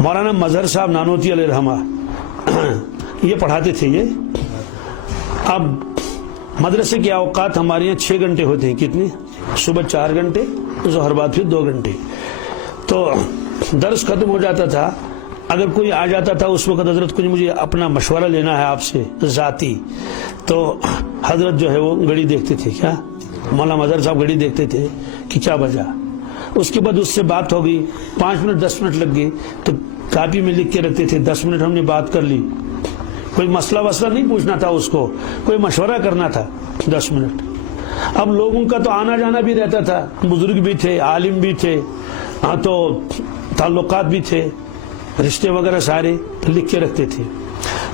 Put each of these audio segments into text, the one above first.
مولانا مظہر صاحب نانوتی علیہ رحمہ یہ پڑھاتے تھے. یہ اب مدرسے کے اوقات ہمارے یہاں 6 گھنٹے ہوتے ہیں. کتنے؟ صبح 4 گھنٹے، ظہر بعد پھر 2 گھنٹے. تو درس ختم ہو جاتا تھا، اگر کوئی آ جاتا تھا اس وقت حضرت کو مجھے اپنا مشورہ لینا ہے آپ سے ذاتی، تو حضرت جو ہے وہ گھڑی دیکھتے تھے. کیا مولانا مظہر صاحب گھڑی دیکھتے تھے کہ کیا بجا. اس کے بعد اس سے بات ہو گئی، 5 منٹ 10 منٹ لگ گئے تو کاپی میں لکھ کے رکھتے تھے. 10 منٹ ہم نے بات کر لی، کوئی مسئلہ نہیں پوچھنا تھا اس کو، کوئی مشورہ کرنا تھا 10 منٹ. اب لوگوں کا تو آنا جانا بھی رہتا تھا، بزرگ بھی تھے، عالم بھی تھے، تو تعلقات بھی تھے، رشتے وغیرہ سارے لکھ کے رکھتے تھے.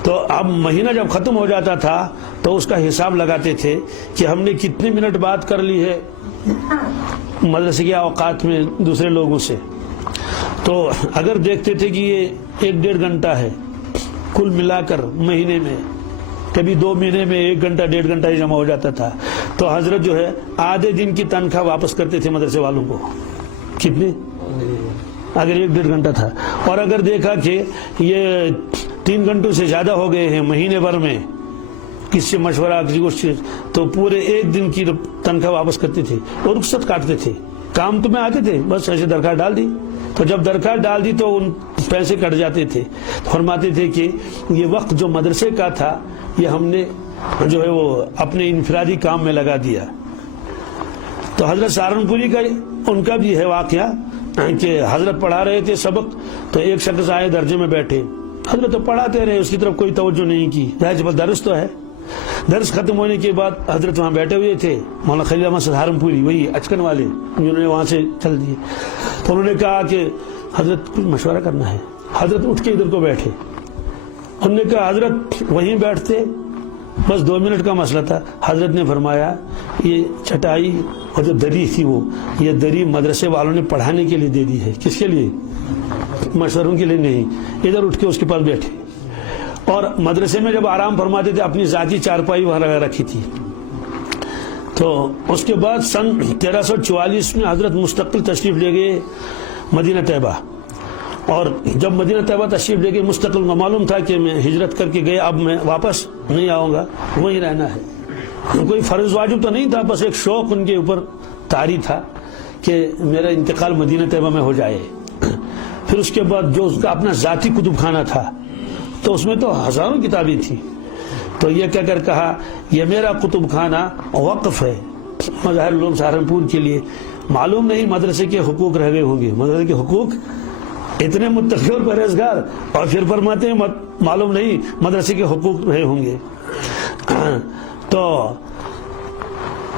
تو اب مہینہ جب ختم ہو جاتا تھا تو اس کا حساب لگاتے تھے کہ ہم نے کتنے منٹ بات کر لی ہے مدرسے کے اوقات میں دوسرے لوگوں سے. تو اگر دیکھتے تھے کہ یہ 1-1.5 گھنٹہ ہے کل ملا کر مہینے میں، کبھی 2 مہینے میں 1 گھنٹہ 1.5 گھنٹہ ہی جمع ہو جاتا تھا، تو حضرت جو ہے آدھے دن کی تنخواہ واپس کرتے تھے مدرسے والوں کو. کتنے؟ اگر 1-1.5 گھنٹہ تھا. اور اگر دیکھا کہ یہ 3 گھنٹوں سے زیادہ ہو گئے ہیں مہینے بھر میں، کسی سے مشورہ کسی کو، تو پورے 1 دن کی تنخواہ واپس کرتے تھے اور رخصت کاٹتے تھے. کام تو میں آتے تھے، بس ایسے درخواست ڈال دی، تو جب درخواست ڈال دی تو ان پیسے کٹ جاتے تھے. فرماتے تھے کہ یہ وقت جو مدرسے کا تھا یہ ہم نے جو ہے وہ اپنے انفرادی کام میں لگا دیا. تو حضرت سہارنپوری کا ان کا بھی ہے واقعہ کہ حضرت پڑھا رہے تھے سبق، تو ایک شخص آئے درجے میں بیٹھے، حضرت تو پڑھاتے رہے، اس کی طرف کوئی توجہ نہیں کی. درس تو ہے. درس ختم ہونے کے بعد حضرت وہاں بیٹھے ہوئے تھے، مولانا خلیل احمد سہارنپوری، وہی اچکن والے جنہوں نے وہاں سے چل دیے. تو انہوں نے کہا کہ حضرت کچھ مشورہ کرنا ہے. حضرت اٹھ کے ادھر کو بیٹھے. انہوں نے کہا حضرت وہیں بیٹھتے، بس 2 منٹ کا مسئلہ تھا. حضرت نے فرمایا یہ چٹائی اور جو دری تھی وہ، یہ دری مدرسے والوں نے پڑھانے کے لیے دے دی ہے. کس کے لیے؟ مشوروں کے لیے نہیں. ادھر اٹھ کے اس کے پاس بیٹھے. اور مدرسے میں جب آرام فرماتے تھے اپنی ذاتی چارپائی وہاں رکھی تھی. تو اس کے بعد سن 1344 میں حضرت مستقل تشریف لے گئے مدینہ طیبہ. اور جب مدینہ طیبہ تشریف لے گئے، مستقل کو معلوم تھا کہ میں ہجرت کر کے گئے، اب میں واپس نہیں آؤں گا، وہیں رہنا ہے. کوئی فرض واجب تو نہیں تھا، بس ایک شوق ان کے اوپر طاری تھا کہ میرا انتقال مدینہ طیبہ میں ہو جائے. پھر اس کے بعد جو اس کا اپنا ذاتی کتب خانہ تھا، تو اس میں تو ہزاروں کتابیں تھیں. تو یہ کہہ کر کہا یہ میرا کتب خانہ وقف ہے مظاہر العلوم سہارنپور کے لیے. معلوم نہیں مدرسے کے حقوق رہ گئے ہوں گے. مدرسے کے حقوق اتنے متقی اور پرہیزگار، اور پھر فرماتے ہیں معلوم نہیں مدرسے کے حقوق رہے ہوں گے. تو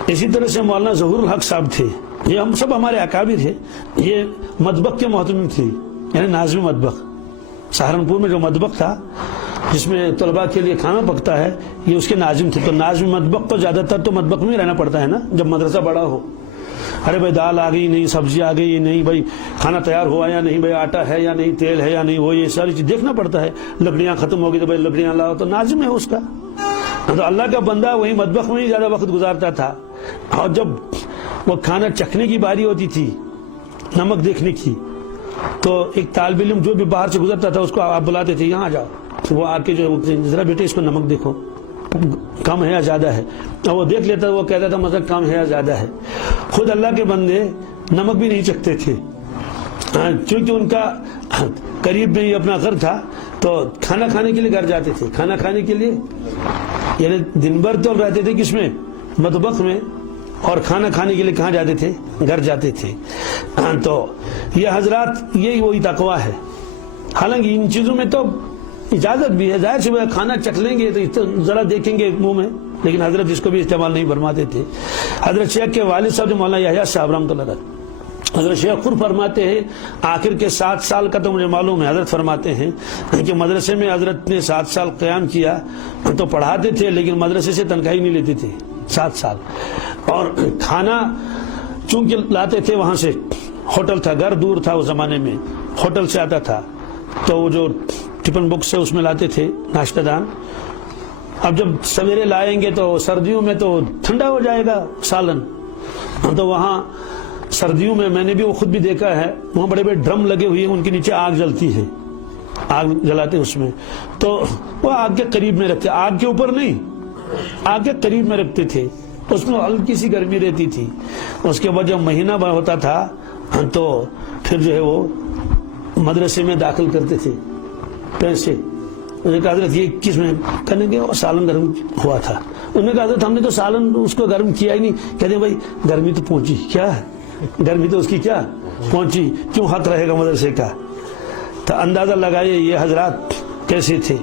اسی طرح سے مولانا ظہور الحق صاحب تھے، یہ ہم سب ہمارے اکابر ہیں. یہ مطبخ کے محتمم تھے، یعنی ناظم مطبخ. سہارنپور میں جو مطبخ تھا جس میں طلباء کے لیے کھانا پکتا ہے، یہ اس کے ناظم تھے. تو ناظم مطبخ کو زیادہ تر تو مطبخ میں رہنا پڑتا ہے نا جب مدرسہ بڑا ہو. ارے بھائی دال آ گئی نہیں، سبزی آ گئی نہیں، بھائی کھانا تیار ہوا یا نہیں، بھائی آٹا ہے یا نہیں، تیل ہے یا نہیں، وہ یہ ساری چیز دیکھنا پڑتا ہے. لکڑیاں ختم ہو گئی تو بھائی لکڑیاں لاؤ، تو ناظم ہے اس کا. تو اللہ کا بندہ وہی مطبخ میں ہی زیادہ وقت گزارتا تھا. اور جب وہ کھانا چکھنے کی باری ہوتی تھی، نمک دیکھنے کی، تو ایک طالب علم جو بھی باہر سے گزرتا تھا اس کو آپ بلاتے تھے یہاں آ جاؤ. وہ آ کے جو ذرا بیٹے اس کو نمک دیکھو کم ہے یا زیادہ ہے. اور وہ دیکھ لیتا، وہ کہتا تھا مثلا کم ہے یا زیادہ ہے. خود اللہ کے بندے نمک بھی نہیں چکھتے تھے، چونکہ ان کا قریب میں ہی اپنا گھر تھا. تو کھانا کھانے کے لیے گھر جاتے تھے، کھانا کھانے کے لیے، یعنی دن بھر تو رہتے تھے کس میں؟ مطبخ میں. اور کھانا کھانے کے لیے کہاں جاتے تھے؟ گھر جاتے تھے. تو یہ حضرات یہی وہی تقویٰ ہے. حالانکہ ان چیزوں میں تو اجازت بھی ہے، ظاہر سے وہ کھانا چکھ لیں گے تو ذرا دیکھیں گے منہ میں، لیکن حضرت اس کو بھی استعمال نہیں فرماتے تھے. حضرت شیخ کے والد صاحب مولانا یحییٰ صاحب رحمۃ اللہ علیہ، حضرت شیخ خود فرماتے ہیں، آخر کے 7 سال کا تو مجھے معلوم ہے، حضرت فرماتے ہیں کہ مدرسے میں حضرت نے 7 سال قیام کیا. تو پڑھاتے تھے لیکن مدرسے سے تنخواہ نہیں لیتے تھے 7 سال. اور کھانا چونکہ لاتے تھے وہاں سے، ہوٹل تھا، گھر دور تھا اس زمانے میں، ہوٹل سے آتا تھا، تو وہ جو ٹفن بکس سے اس میں لاتے تھے ناشتہ دان. اب جب سویرے لائیں گے تو سردیوں میں تو ٹھنڈا ہو جائے گا سالن. تو وہاں سردیوں میں نے بھی وہ خود بھی دیکھا ہے، وہاں بڑے بڑے ڈرم لگے ہوئے ہیں، ان کے نیچے آگ جلتی ہے آگ جلاتے اس میں، تو وہ آگ کے قریب میں رکھتے، آگ کے اوپر نہیں، آگ کے قریب میں رکھتے تھے، اس میں ہلکی سی گرمی رہتی تھی۔ اس کے بعد جب مہینہ بھر ہوتا تھا تو پھر جو ہے وہ مدرسے میں داخل کرتے تھے پیسے۔ انہوں نے کہا حضرت یہ کس میں کرنے گے؟ اور سالن گرم ہوا تھا۔ انہوں نے کہا حضرت ہم نے تو سالن اس کو گرم کیا ہی نہیں۔ کہتے ہیں بھائی گرمی تو پہنچی، کیا گرمی تو اس کی کیا پہنچی، کیوں حق رہے گا مدرسے کا؟ تو اندازہ لگائیے یہ حضرات کیسے تھے۔